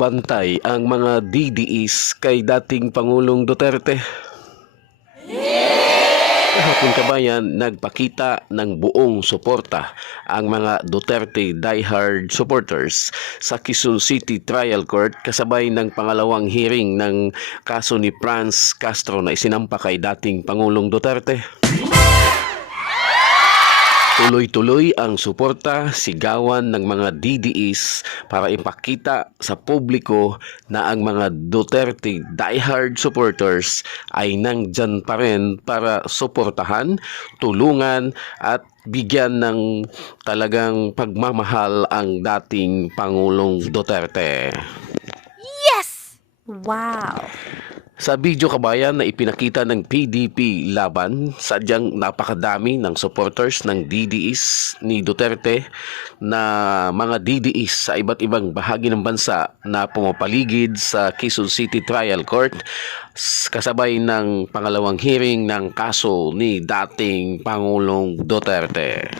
Bantay ang mga DDS kay dating Pangulong Duterte. Kahapon kabayan, nagpakita ng buong suporta ang mga Duterte diehard supporters sa Quezon City Trial Court kasabay ng pangalawang hearing ng kaso ni Franz Castro na isinampa kay dating Pangulong Duterte. Tuloy-tuloy ang suporta, sigawan ng mga DDS para ipakita sa publiko na ang mga Duterte diehard supporters ay nandyan pa rin para suportahan, tulungan at bigyan ng talagang pagmamahal ang dating Pangulong Duterte. Yes! Wow! Sa video kabayan na ipinakita ng PDP laban, sadyang napakadami ng supporters ng DDS ni Duterte na mga DDS sa iba't ibang bahagi ng bansa na pumapaligid sa Quezon City Trial Court kasabay ng pangalawang hearing ng kaso ni dating Pangulong Duterte.